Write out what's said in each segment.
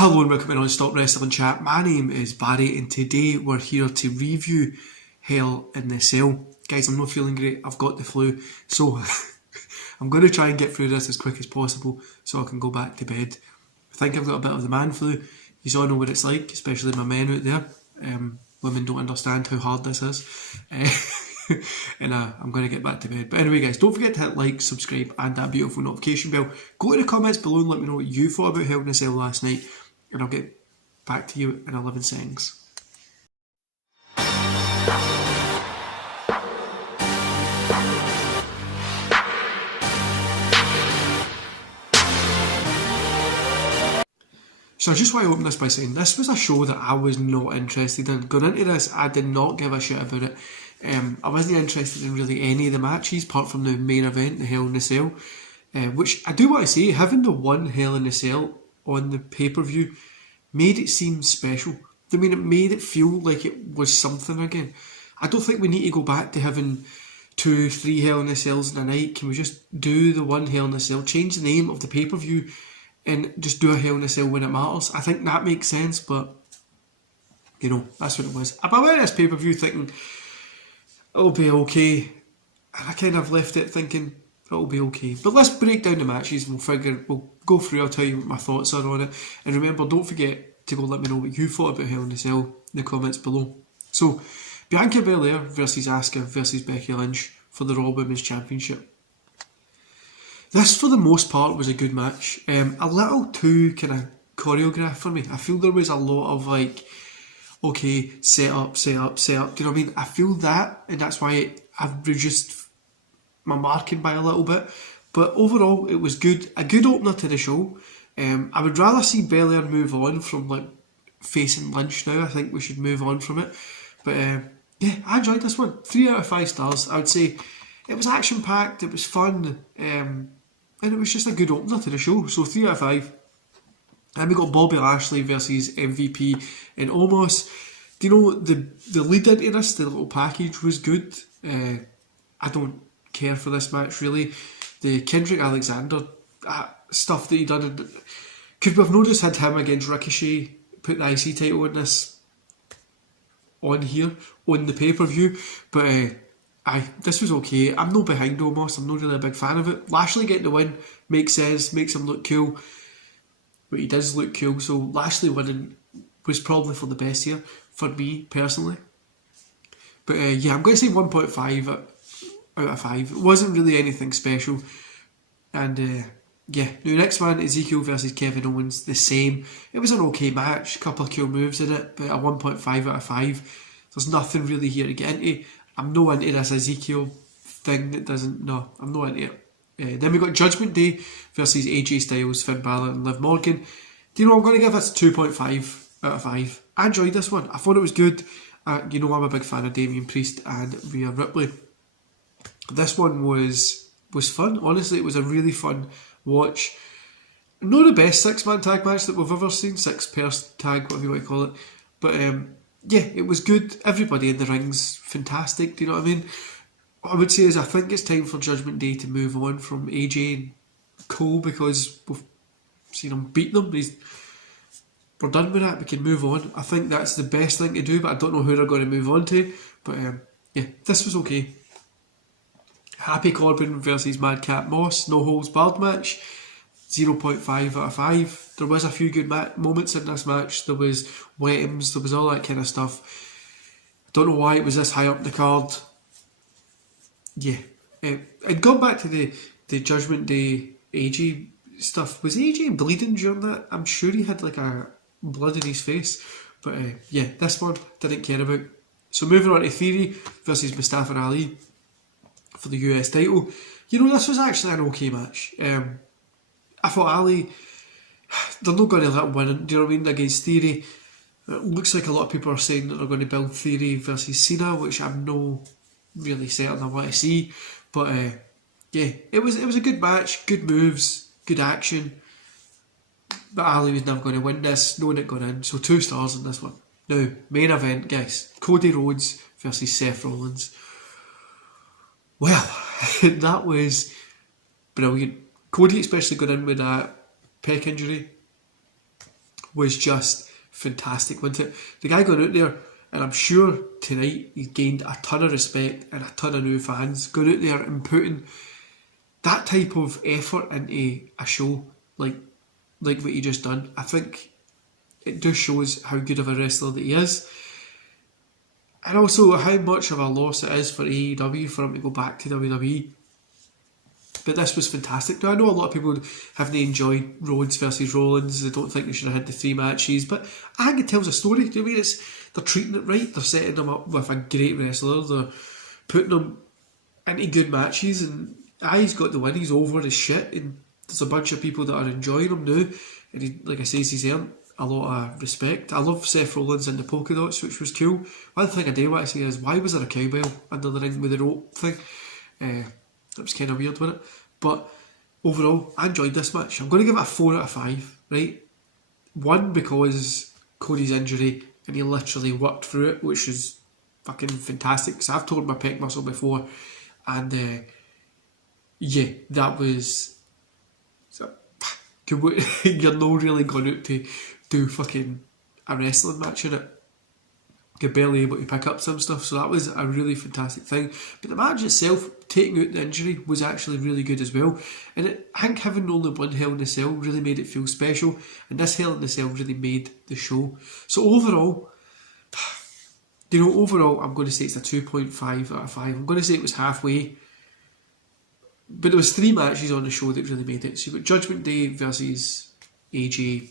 Hello and welcome to Non-Stop Wrestling Chat. My name is Barry and today we're here to review Hell in the Cell. Guys, I'm not feeling great. I've got the flu. So I'm going to try and get through this as quick as possible so I can go back to bed. I think I've got a bit of the man flu. You all know what it's like, especially my men out there. Women don't understand how hard this is. And I'm going to get back to bed. But anyway guys, don't forget to hit like, subscribe and that beautiful notification bell. Go to the comments below and let me know what you thought about Hell in a Cell last night. And I'll get back to you in 11 seconds. So I just want to open this by saying this was a show that I was not interested in. Going into this, I did not give a shit about it. I wasn't interested in really any of the matches apart from the main event, the Hell in a Cell. Which I do want to say, having the one Hell in a Cell on the pay-per-view made it seem special. I mean, it made it feel like it was something again. I don't think we need to go back to having 2, 3 Hell in a Cells in a night. Can we just do the one Hell in a Cell, change the name of the pay-per-view and just do a Hell in a Cell when it matters? I think that makes sense, but you know, that's what it was. I went to this pay-per-view thinking it'll be okay, and I kind of left it thinking it'll be okay. But let's break down the matches and we'll go through, I'll tell you what my thoughts are on it. And remember, don't forget to go let me know what you thought about Hell in a Cell in the comments below. So, Bianca Belair versus Asuka versus Becky Lynch for the Raw Women's Championship. This, for the most part, was a good match. A little too kind of choreographed for me. I feel there was a lot of like, okay, set up, set up, set up. Do you know what I mean? I feel that, and that's why I've reduced my marking by a little bit. But overall, it was good. A good opener to the show. I would rather see Belair move on from like facing Lynch now. I think we should move on from it. But yeah, I enjoyed this one. 3 out of 5 stars. I would say it was action packed. It was fun, and it was just a good opener to the show. So 3 out of 5. And we got Bobby Lashley versus MVP and Omos. Do you know the lead into this? The little package was good. I don't care for this match really. The Kendrick Alexander stuff that he done, because we've noticed had him against Ricochet put the IC title in this on here on the pay-per-view, but this was okay. I'm not behind Omos. I'm not really a big fan of it. Lashley getting the win makes sense, makes him look cool, but he does look cool, so Lashley winning was probably for the best here for me personally. But yeah, I'm going to say 1.5 out of 5. It wasn't really anything special. And yeah, now next one, Ezekiel versus Kevin Owens, the same. It was an okay match, a couple of cool moves in it, but a 1.5 out of 5. There's nothing really here to get into. I'm not into this Ezekiel thing that doesn't, no, I'm not into it. Then we got Judgment Day versus AJ Styles, Finn Balor and Liv Morgan. Do you know, I'm going to give this 2.5 out of 5. I enjoyed this one. I thought it was good. You know, I'm a big fan of Damian Priest and Rhea Ripley. This one was fun. Honestly, it was a really fun watch. Not the best 6-man tag match that we've ever seen. 6-person tag, whatever you want to call it. But yeah, it was good. Everybody in the ring's fantastic. Do you know what I mean? What I would say is I think it's time for Judgment Day to move on from AJ and Cole, because we've seen him beat them. We're done with that. We can move on. I think that's the best thing to do, but I don't know who they're going to move on to. But yeah, this was okay. Happy Corbin versus Madcap Moss, no holds barred match, 0.5 out of 5. There was a few good moments in this match. There was wettings, there was all that kind of stuff. I don't know why it was this high up the card. Yeah, and going back to the Judgment Day AJ stuff, was AJ bleeding during that? I'm sure he had like a blood in his face. But yeah, this one didn't care about. So moving on to Theory versus Mustafa Ali for the US title. You know, this was actually an okay match. I thought Ali, they're not going to let him win, do you know what I mean, against Theory. It looks like a lot of people are saying that they're going to build Theory versus Cena, which I'm not really certain I want to see. But yeah, it was a good match, good moves, good action. But Ali was never going to win this, knowing it going in. So 2 stars in this one. Now, main event, guys. Cody Rhodes versus Seth Rollins. Well, that was brilliant. Cody especially got in with that pec injury. was just fantastic, wasn't it? The guy going out there, and I'm sure tonight he's gained a ton of respect and a ton of new fans, going out there and putting that type of effort into a show like what he just done. I think it just shows how good of a wrestler that he is, and also how much of a loss it is for AEW for him to go back to WWE. But this was fantastic. Now, I know a lot of people haven't enjoyed Rhodes versus Rollins. They don't think they should have had the 3 matches, but I think it tells a story. Do you mean they're treating it right? They're setting them up with a great wrestler. They're putting them into good matches, and he's got the win. He's over his shit, and there's a bunch of people that are enjoying him now. And he, like I say, he's earned a lot of respect. I love Seth Rollins and the polka dots, which was cool. One thing I do want to say is, why was there a cowbell under the ring with the rope thing? That was kind of weird, wasn't it? But overall, I enjoyed this match. I'm going to give it a 4 out of 5, right? 1, because Cody's injury, and he literally worked through it, which is fucking fantastic. Because I've torn my pec muscle before, and yeah, that was... You're not really going out to do fucking a wrestling match in it. You're barely able to pick up some stuff, so that was a really fantastic thing. But the match itself, taking out the injury, was actually really good as well. And I think having only one Hell in a Cell really made it feel special, and this Hell in a Cell really made the show. So overall, I'm going to say it's a 2.5 out of 5. I'm going to say it was halfway. But there was 3 matches on the show that really made it. So you've got Judgment Day versus AJ,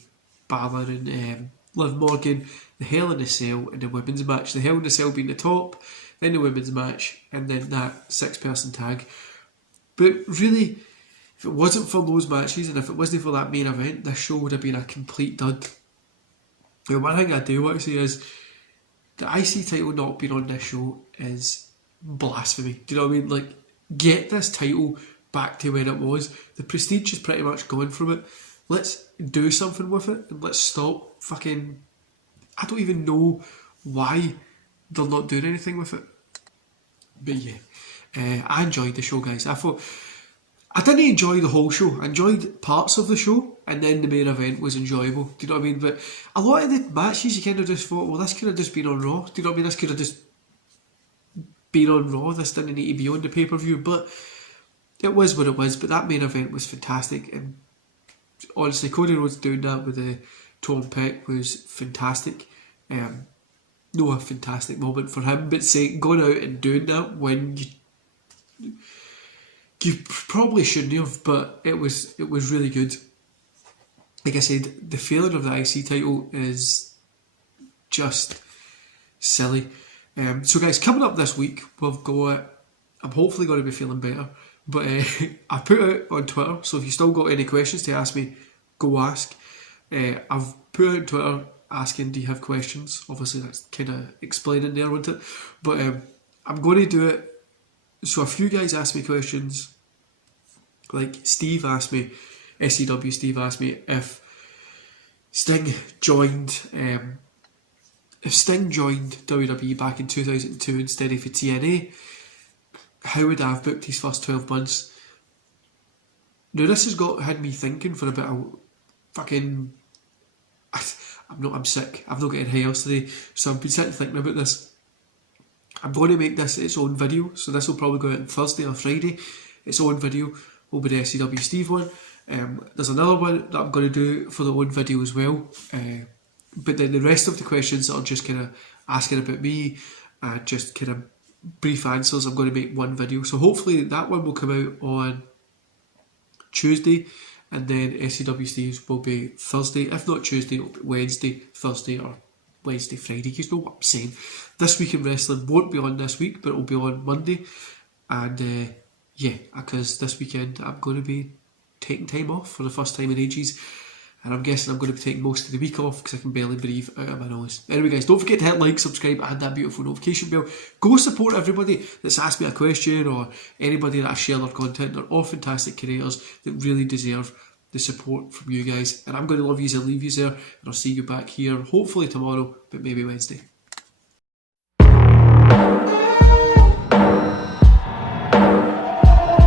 Balor and Liv Morgan, the Hell in a Cell, and the women's match. The Hell in a Cell being the top, then the women's match, and then that 6-person tag. But really, if it wasn't for those matches, and if it wasn't for that main event, this show would have been a complete dud. And one thing I do want to say is, the IC title not being on this show is blasphemy. Do you know what I mean? Like, get this title back to where it was. The prestige is pretty much gone from it. Let's do something with it, and let's stop fucking... I don't even know why they're not doing anything with it. But yeah, I enjoyed the show, guys. I didn't enjoy the whole show. I enjoyed parts of the show, and then the main event was enjoyable. Do you know what I mean? But a lot of the matches, you kind of just thought, well, this could have just been on Raw. Do you know what I mean? This could have just been on Raw. This didn't need to be on the pay-per-view. But it was what it was. But that main event was fantastic. And honestly, Cody Rhodes doing that with the torn pec was fantastic. No, a fantastic moment for him. But going out and doing that when you probably shouldn't have, but it was really good. Like I said, the feeling of the IC title is just silly. So guys, coming up this week, we've got... I'm hopefully going to be feeling better. But I put out on Twitter, so if you still got any questions to ask me, go ask. I've put out on Twitter asking, do you have questions? Obviously that's kind of explaining there, wasn't it? But I'm going to do it. So a few guys asked me questions. Like Steve asked me, SCW Steve asked me if Sting joined WWE back in 2002 instead of for TNA, how would I have booked his first 12 months? Now this has had me thinking for a bit of fucking... I'm sick. I've not got any else today, so I've been sitting thinking about this. I'm going to make this its own video, so this will probably go out on Thursday or Friday. Its own video will be the SCW Steve one. There's another one that I'm going to do for the own video as well. But then the rest of the questions that are just kind of asking about me, just kind of brief answers, I'm going to make one video. So hopefully that one will come out on Tuesday, and then SCW Steve's will be Thursday. If not Tuesday, it'll be Wednesday, Thursday, or Wednesday, Friday. You know what I'm saying. This Week in Wrestling won't be on this week, but it'll be on Monday. And yeah, because this weekend I'm going to be taking time off for the first time in ages. And I'm guessing I'm going to be taking most of the week off because I can barely breathe out of my nose. Anyway guys, don't forget to hit like, subscribe and that beautiful notification bell. Go support everybody that's asked me a question or anybody that I share their content. They're all fantastic creators that really deserve the support from you guys. And I'm going to love yous and leave yous there. And I'll see you back here hopefully tomorrow, but maybe Wednesday.